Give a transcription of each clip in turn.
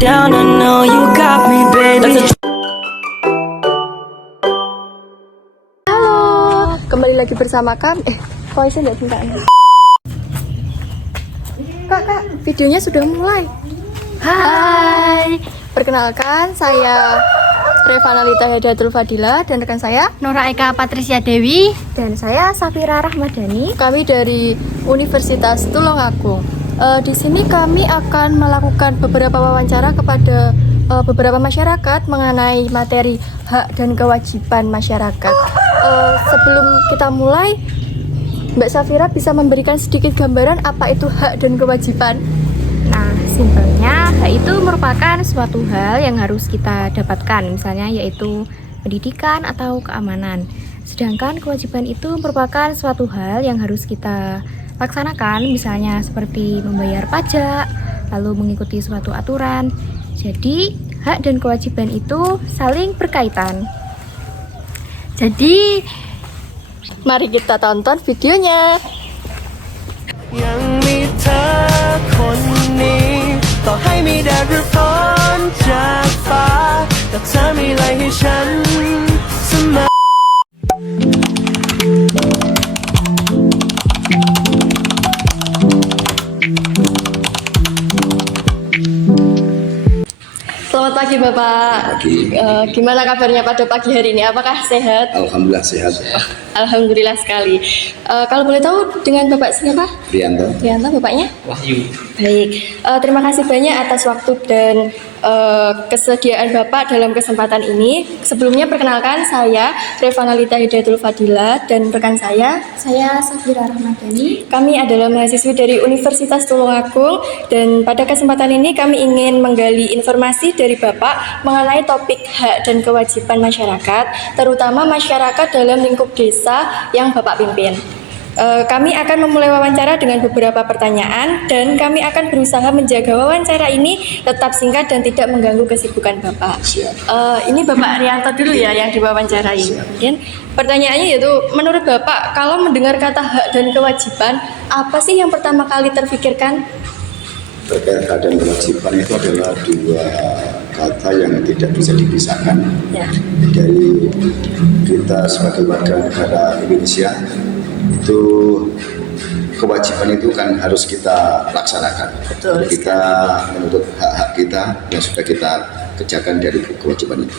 down, I know you got me, baby. Halo, kembali lagi bersama kami. Voice-nya nggak cinta. Kak, videonya sudah mulai. Hai, perkenalkan saya Revanalita Hidayatul Fadila dan rekan saya Nora Eka Patricia Dewi. dan saya Safira Rahmadani. Kami dari Universitas Tulungagung. Di sini kami akan melakukan beberapa wawancara kepada beberapa masyarakat mengenai materi hak dan kewajiban masyarakat. Sebelum kita mulai, Mbak Safira bisa memberikan sedikit gambaran apa itu hak dan kewajiban? Nah, simpelnya hak itu merupakan suatu hal yang harus kita dapatkan, misalnya yaitu pendidikan atau keamanan. Sedangkan kewajiban itu merupakan suatu hal yang harus kita laksanakan, misalnya seperti membayar pajak, lalu mengikuti suatu aturan. Jadi, hak dan kewajiban itu saling berkaitan. Jadi, mari kita tonton videonya. ยังมีเธอคนนี้ต่อให้มีแดดหรือฝนจากฟ้าแต่เธอมีอะไรให้ฉันเสมอ Selamat pagi Bapak. Pagi. Gimana kabarnya pada pagi hari ini? Apakah sehat? Alhamdulillah sehat. Alhamdulillah sekali. Kalau boleh tahu dengan Bapak siapa? Prianto. Prianto, bapaknya? Wahyu. Baik. Terima kasih banyak atas waktu dan kesediaan Bapak dalam kesempatan ini. Sebelumnya perkenalkan saya Revanalita Hidayatul Fadila dan rekan saya Safira Rahmadani. Kami adalah mahasiswi dari Universitas Tulungagung dan pada kesempatan ini kami ingin menggali informasi dari Bapak mengenai topik hak dan kewajiban masyarakat, terutama masyarakat dalam lingkup desa yang Bapak pimpin. Kami akan memulai wawancara dengan beberapa pertanyaan dan kami akan berusaha menjaga wawancara ini tetap singkat dan tidak mengganggu kesibukan Bapak. Ini Bapak Rianto dulu ya yang diwawancarai. Kemudian pertanyaannya yaitu, menurut Bapak kalau mendengar kata hak dan kewajiban, apa sih yang pertama kali terfikirkan? Terkait hak dan kewajiban itu adalah dua kata yang tidak bisa dipisahkan. Ya. Dari kita sebagai warga negara Indonesia, itu kewajiban itu kan harus kita laksanakan. Betul. Kita menuntut hak-hak kita yang sudah kita kerjakan dari kewajiban itu.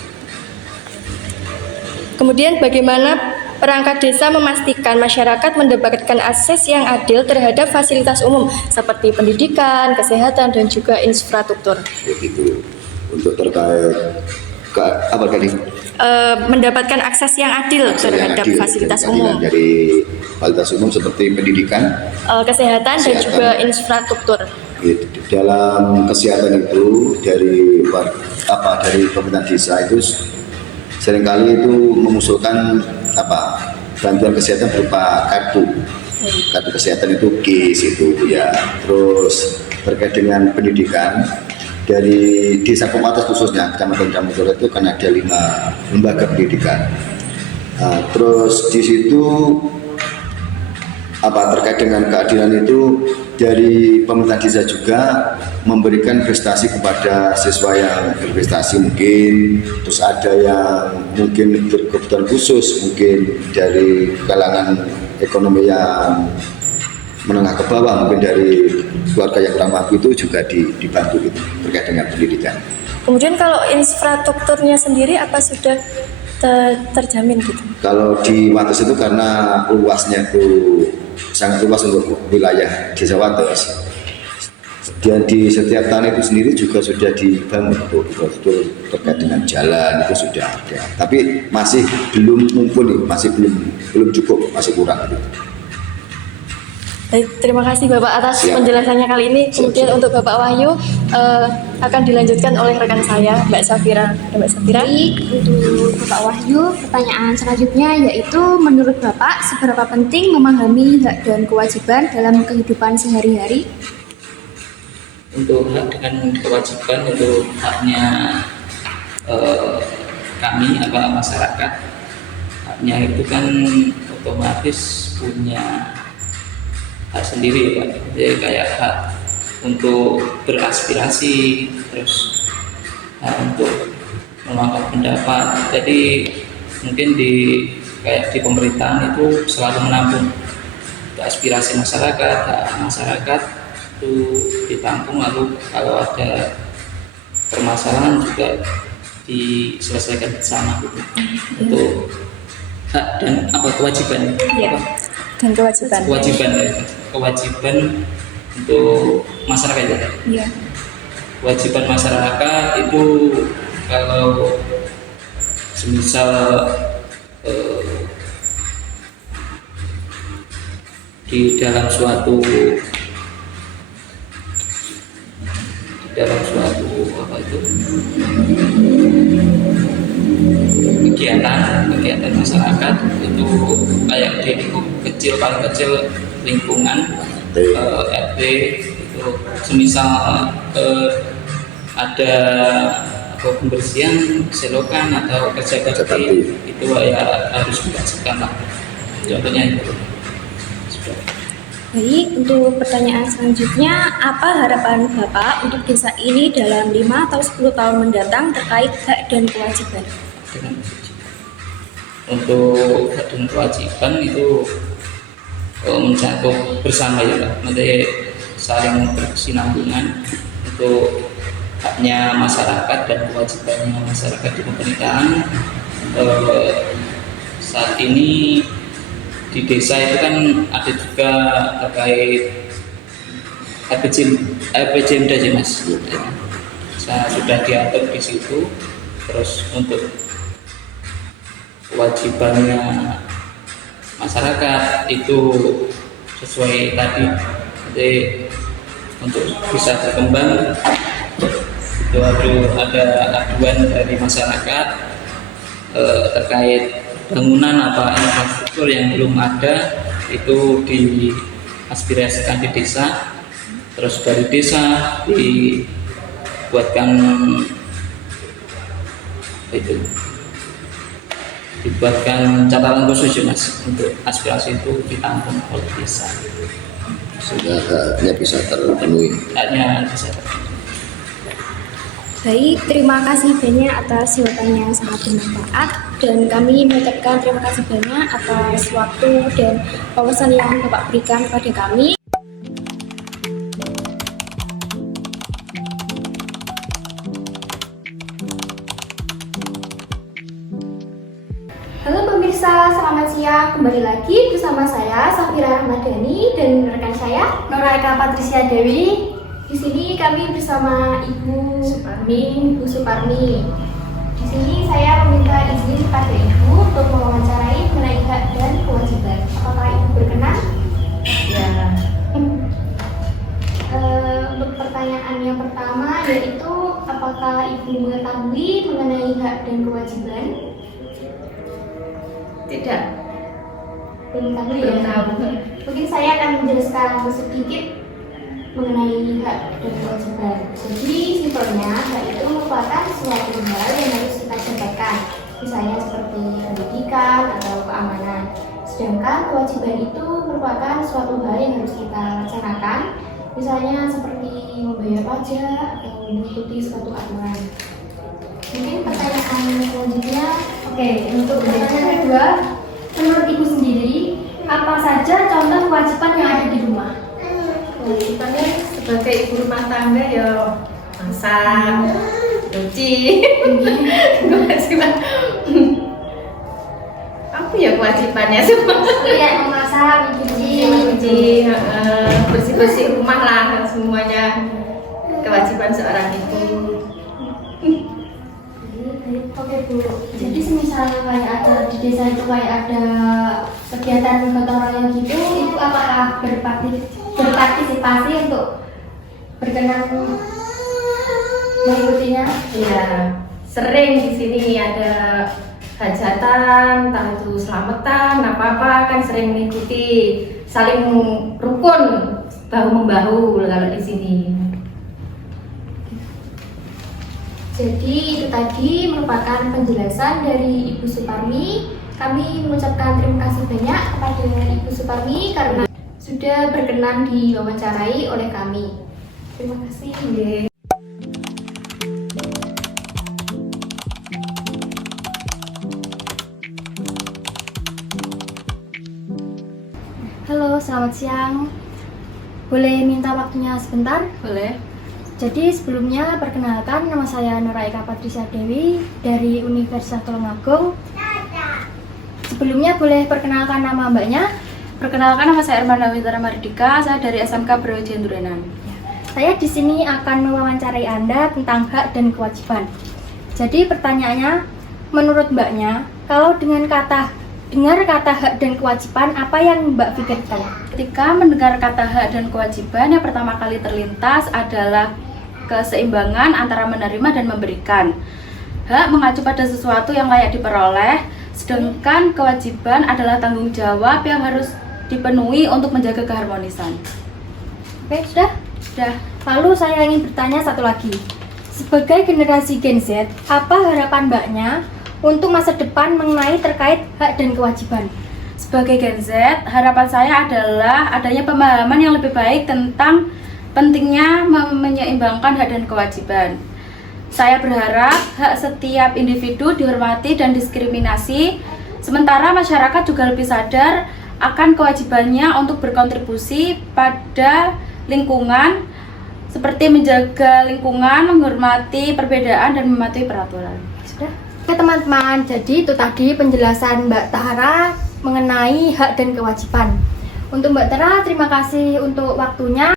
Kemudian bagaimana perangkat desa memastikan masyarakat mendapatkan akses yang adil terhadap fasilitas umum seperti pendidikan, kesehatan, dan juga infrastruktur? Begitu. Untuk terkait apa tadi? Mendapatkan akses yang adil terhadap fasilitas umum, dari fasilitas umum seperti pendidikan, kesehatan, dan juga infrastruktur. Dalam kesehatan itu dari pemerintah desa itu seringkali itu mengusulkan bantuan kesehatan berupa kartu kesehatan itu KIS itu ya. Terus terkait dengan pendidikan, dari desa Pematas khususnya Kecamatan Damutoro itu kan ada 5 lembaga pendidikan. Terus di situ terkait dengan keadilan itu dari pemerintah desa juga memberikan prestasi kepada siswa yang berprestasi mungkin, terus ada yang mungkin berkebutuhan khusus mungkin dari kalangan ekonomi yang menengah ke bawah, mungkin dari keluarga yang kurang mampu itu juga dibantu gitu, terkait dengan pendidikan. Kemudian kalau infrastrukturnya sendiri apa sudah terjamin gitu? Kalau di Wates itu karena luasnya itu sangat luas untuk wilayah desa Wates, dan di setiap tanah itu sendiri juga sudah dibangun untuk infrastruktur terkait dengan jalan itu sudah ada, tapi masih belum mumpuni, masih belum cukup, masih kurang gitu. Baik, terima kasih Bapak atas Siap. penjelasannya kali ini. Kemudian Siap. untuk Bapak Wahyu akan dilanjutkan oleh rekan saya, Mbak Safira. Mbak Safira. Baik, untuk Bapak Wahyu, pertanyaan selanjutnya yaitu menurut Bapak seberapa penting memahami hak dan kewajiban dalam kehidupan sehari-hari? Untuk hak dengan kewajiban itu haknya kami masyarakat. Haknya itu kan otomatis punya hak sendiri ya Pak. Jadi kayak hak untuk beraspirasi, terus untuk meluangkan pendapat. Jadi mungkin kayak di pemerintahan itu selalu menampung aspirasi masyarakat, masyarakat itu ditampung, lalu kalau ada permasalahan juga diselesaikan bersama gitu. Untuk hak dan kewajiban. Iya. Dan kewajiban. Kewajiban untuk masyarakat ya. Iya. Kewajiban masyarakat itu kalau semisal di dalam suatu kegiatan masyarakat itu kayak di lingkup kecil, paling kecil lingkungan RT itu semisal ada pembersihan selokan atau kerja bakti itu ya harus dilaksanakan lah. Contohnya itu. Baik, untuk pertanyaan selanjutnya, apa harapan Bapak untuk desa ini dalam 5 atau 10 tahun mendatang terkait hak dan kewajiban? Untuk hak dan kewajiban itu mencakup bersama ya Pak, nanti saling berkesinambungan untuk haknya masyarakat dan kewajibannya masyarakat di pemerintahan. Saat ini di desa itu kan ada juga terkait RPJMD aja Mas. Saya sudah diatur di situ. Terus untuk kewajibannya masyarakat itu sesuai tadi, jadi untuk bisa berkembang itu ada aduan dari masyarakat terkait bangunan apa infrastruktur yang belum ada, itu diaspirasikan di desa, terus dari desa dibuatkan catatan khusus ya Mas, untuk aspirasi itu ditampung oleh desa sehingga haknya bisa terpenuhi. Baik, terima kasih banyak atas jawabannya yang sangat bermanfaat, dan kami mengucapkan terima kasih banyak atas waktu dan wawasan yang Bapak berikan kepada kami. Halo pemirsa, selamat siang. Kembali lagi bersama saya Safira Rahmadani dan rekan saya Nora Eka Patricia Dewi. Di sini kami bersama Ibu Suparmi. Di sini saya meminta izin pada Ibu untuk mewawancarai mengenai hak dan kewajiban. Apakah Ibu berkenan? Ya. Untuk pertanyaan yang pertama yaitu, apakah Ibu mengetahui mengenai hak dan kewajiban? Tidak. Belum tahu ya. Mungkin saya akan menjelaskan sedikit mengenai hak dan kewajiban. Jadi simpelnya, hak itu merupakan suatu hal yang harus kita dapatkan, misalnya seperti pendidikan atau keamanan. Sedangkan kewajiban itu merupakan suatu hal yang harus kita laksanakan, misalnya seperti membayar pajak atau mengikuti suatu aturan. Mungkin pertanyaan selanjutnya, untuk pertanyaan kedua, menurut Ibu sendiri, apa saja contoh kewajiban yang ada di rumah? Kewajibannya sebagai ibu rumah tangga ya masak, cuci. Kewajiban apa ya kewajibannya semua? Iya, memasak, mencuci, bersih-bersih rumah lah, semuanya kewajiban seorang ibu. Oke Bu, jadi semisal kayak ada di desa itu kayak ada kegiatan gotong royong gitu, itu apakah berpartisipasi untuk berkenan mengikutinya? Iya, sering di sini ada hajatan, entah itu selamatan, apa-apa kan sering mengikuti, saling rukun, bahu membahu kalau di sini. Jadi itu tadi merupakan penjelasan dari Ibu Suparmi. Kami mengucapkan terima kasih banyak kepada Ibu Suparmi karena sudah berkenan diwawancarai oleh kami. Terima kasih. Halo, selamat siang. Boleh minta waktunya sebentar? Boleh. Jadi sebelumnya perkenalkan, nama saya Nora Eka Patricia Dewi dari Universitas Tulungagung. Sebelumnya boleh perkenalkan nama mbaknya? Perkenalkan, nama saya Irmana Wintara Mardika, saya dari SMK Brawijaya Durenan. Saya di sini akan mewawancarai Anda tentang hak dan kewajiban. Jadi pertanyaannya, menurut mbaknya, kalau dengar kata hak dan kewajiban, apa yang mbak pikirkan? Ketika mendengar kata hak dan kewajiban, yang pertama kali terlintas adalah keseimbangan antara menerima dan memberikan. Hak mengacu pada sesuatu yang layak diperoleh, sedangkan kewajiban adalah tanggung jawab yang harus dipenuhi untuk menjaga keharmonisan. Oke, sudah? Sudah. Lalu saya ingin bertanya satu lagi. Sebagai generasi Gen Z, apa harapan mbaknya untuk masa depan mengenai terkait hak dan kewajiban? Sebagai Gen Z, harapan saya adalah adanya pemahaman yang lebih baik tentang pentingnya menyeimbangkan hak dan kewajiban. Saya berharap hak setiap individu dihormati dan diskriminasi, sementara masyarakat juga lebih sadar akan kewajibannya untuk berkontribusi pada lingkungan, seperti menjaga lingkungan, menghormati perbedaan, dan mematuhi peraturan. Sudah? Oke teman-teman, jadi itu tadi penjelasan Mbak Tara mengenai hak dan kewajiban. Untuk Mbak Tara, terima kasih untuk waktunya.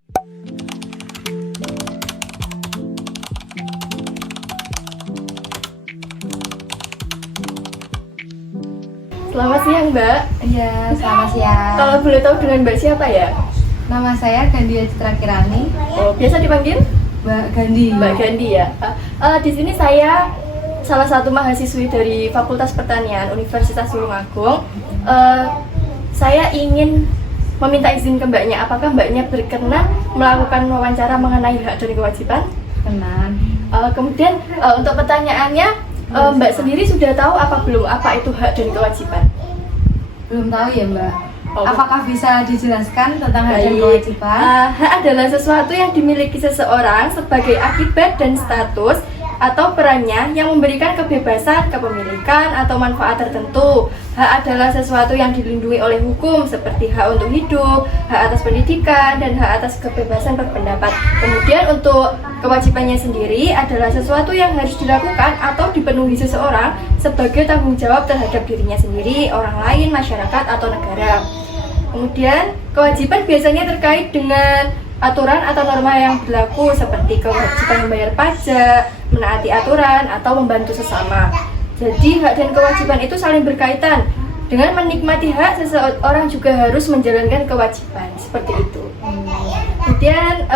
Selamat siang Mbak. Iya, selamat siang. Kalau boleh tahu dengan Mbak siapa ya? Nama saya Gandia Citra Kirani. Oh, biasa dipanggil Mbak Gandi. Mbak Gandi ya. Di sini saya salah satu mahasiswi dari Fakultas Pertanian Universitas Tulungagung. Saya ingin meminta izin ke mbaknya, apakah mbaknya berkenan melakukan wawancara mengenai hak dan kewajiban? Kenan. Kemudian untuk pertanyaannya, Mbak sendiri sudah tahu apa belum apa itu hak dan kewajiban? Belum tahu ya Mbak. Oh. Apakah bisa dijelaskan tentang hak dan kewajiban? Hak adalah sesuatu yang dimiliki seseorang sebagai akibat dan status atau perannya yang memberikan kebebasan, kepemilikan, atau manfaat tertentu. Hak adalah sesuatu yang dilindungi oleh hukum seperti hak untuk hidup, hak atas pendidikan, dan hak atas kebebasan berpendapat. Kemudian untuk kewajibannya sendiri adalah sesuatu yang harus dilakukan atau dipenuhi seseorang sebagai tanggung jawab terhadap dirinya sendiri, orang lain, masyarakat, atau negara. Kemudian kewajiban biasanya terkait dengan aturan atau norma yang berlaku seperti kewajiban membayar pajak, menaati aturan, atau membantu sesama. Jadi hak dan kewajiban itu saling berkaitan. Dengan menikmati hak, seseorang juga harus menjalankan kewajiban. Seperti itu. Kemudian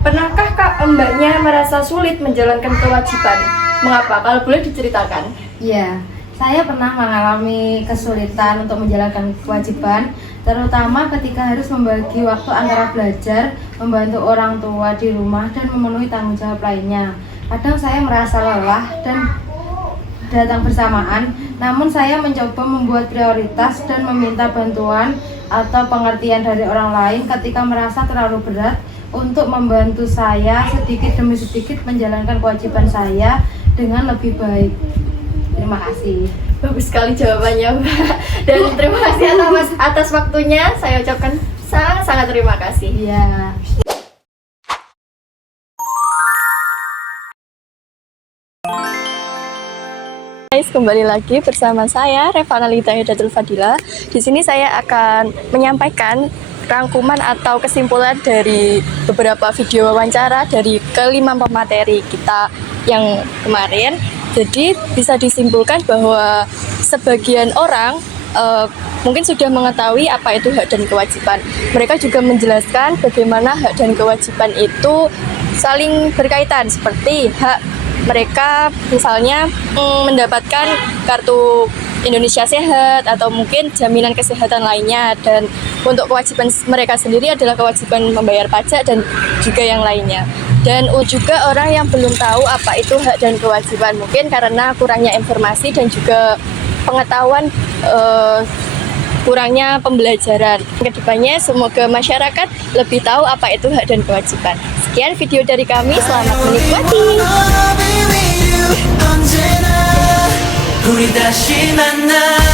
pernahkah mbaknya merasa sulit menjalankan kewajiban? Mengapa? Kalau boleh diceritakan. Iya, saya pernah mengalami kesulitan untuk menjalankan kewajiban, terutama ketika harus membagi waktu antara belajar, membantu orang tua di rumah, dan memenuhi tanggung jawab lainnya. Kadang saya merasa lelah dan datang bersamaan, namun saya mencoba membuat prioritas dan meminta bantuan atau pengertian dari orang lain ketika merasa terlalu berat untuk membantu saya sedikit demi sedikit menjalankan kewajiban saya dengan lebih baik. Terima kasih. Bagus sekali jawabannya Mbak. Dan terima kasih atas waktunya. Saya ucapkan sangat terima kasih. Iya. Guys, kembali lagi bersama saya Revanalita Hidayatul Fadila. Di sini saya akan menyampaikan rangkuman atau kesimpulan dari beberapa video wawancara dari kelima pemateri kita yang kemarin. Jadi bisa disimpulkan bahwa sebagian orang mungkin sudah mengetahui apa itu hak dan kewajiban. Mereka juga menjelaskan bagaimana hak dan kewajiban itu saling berkaitan, seperti hak mereka misalnya mendapatkan kartu Indonesia Sehat atau mungkin jaminan kesehatan lainnya, dan untuk kewajiban mereka sendiri adalah kewajiban membayar pajak dan juga yang lainnya. Dan juga orang yang belum tahu apa itu hak dan kewajiban, mungkin karena kurangnya informasi dan juga pengetahuan, kurangnya pembelajaran. Kedepannya semoga masyarakat lebih tahu apa itu hak dan kewajiban. Sekian video dari kami, selamat menikmati. 우리 다시 만나